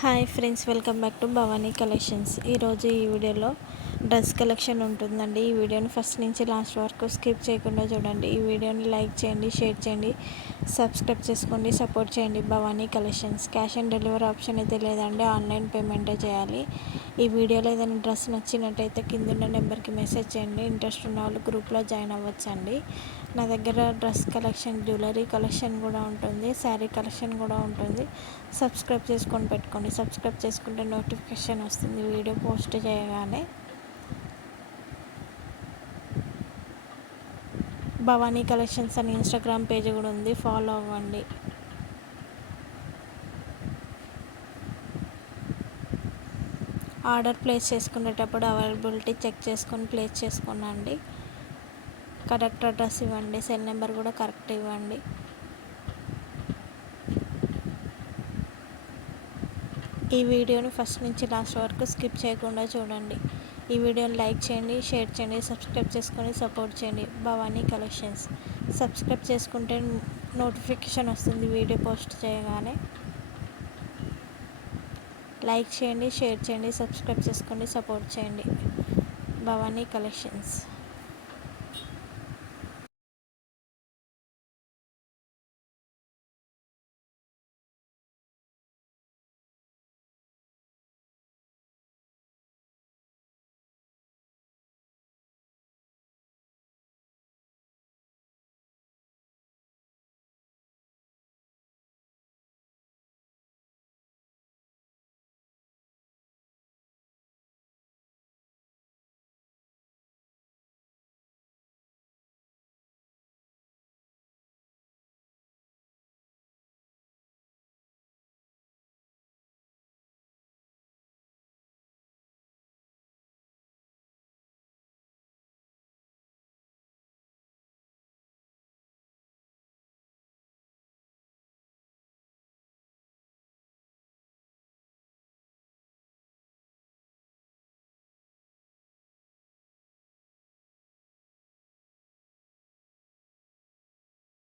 Hi friends, welcome back to Bhavani collections. ఈరోజు ఈ వీడియోలో డ్రెస్ కలెక్షన్ ఉంటుందండి. ఈ వీడియోని ఫస్ట్ నుంచి లాస్ట్ వరకు స్కిప్ చేయకుండా చూడండి. ఈ వీడియోని లైక్ చేయండి, షేర్ చేయండి, సబ్స్క్రైబ్ చేసుకోండి, సపోర్ట్ చేయండి. Bhavani collections. Cash on delivery option అయితే లేదండి, ఆన్లైన్ పేమెంటే చేయాలి. ఈ వీడియోలో ఏదైనా డ్రెస్ నచ్చినట్టయితే కింద నెంబర్కి మెసేజ్ చేయండి. ఇంట్రెస్ట్ ఉన్న వాళ్ళు గ్రూప్లో జాయిన్ అవ్వచ్చండి. నా దగ్గర డ్రెస్ కలెక్షన్, జ్యువెలరీ కలెక్షన్ కూడా ఉంటుంది, శారీ కలెక్షన్ కూడా ఉంటుంది. సబ్స్క్రైబ్ చేసుకొని పెట్టుకోండి. సబ్స్క్రైబ్ చేసుకుంటే నోటిఫికేషన్ వస్తుంది వీడియో పోస్ట్ చేయగానే. భవానీ కలెక్షన్స్ అని ఇన్స్టాగ్రామ్ పేజ్ కూడా ఉంది, ఫాలో అవ్వండి. ఆర్డర్ ప్లేస్ చేసుకునేటప్పుడు అవైలబిలిటీ చెక్ చేసుకొని ప్లేస్ చేసుకోనండి. కరెక్ట్ అడ్రస్ ఇవ్వండి, సెల్ నెంబర్ కూడా కరెక్ట్ ఇవ్వండి. ఈ వీడియోని ఫస్ట్ నుంచి లాస్ట్ వరకు స్కిప్ చేయకుండా చూడండి. ఈ వీడియోని లైక్ చేయండి, షేర్ చేయండి, సబ్స్క్రైబ్ చేసుకొని సపోర్ట్ చేయండి. భవానీ కలెక్షన్స్. సబ్స్క్రైబ్ చేసుకుంటే నోటిఫికేషన్ వస్తుంది వీడియో పోస్ట్ చేయగానే. లైక్ చేయండి, షేర్ చేయండి, సబ్స్క్రైబ్ చేసుకోండి, సపోర్ట్ చేయండి. భవానీ కలెక్షన్స్.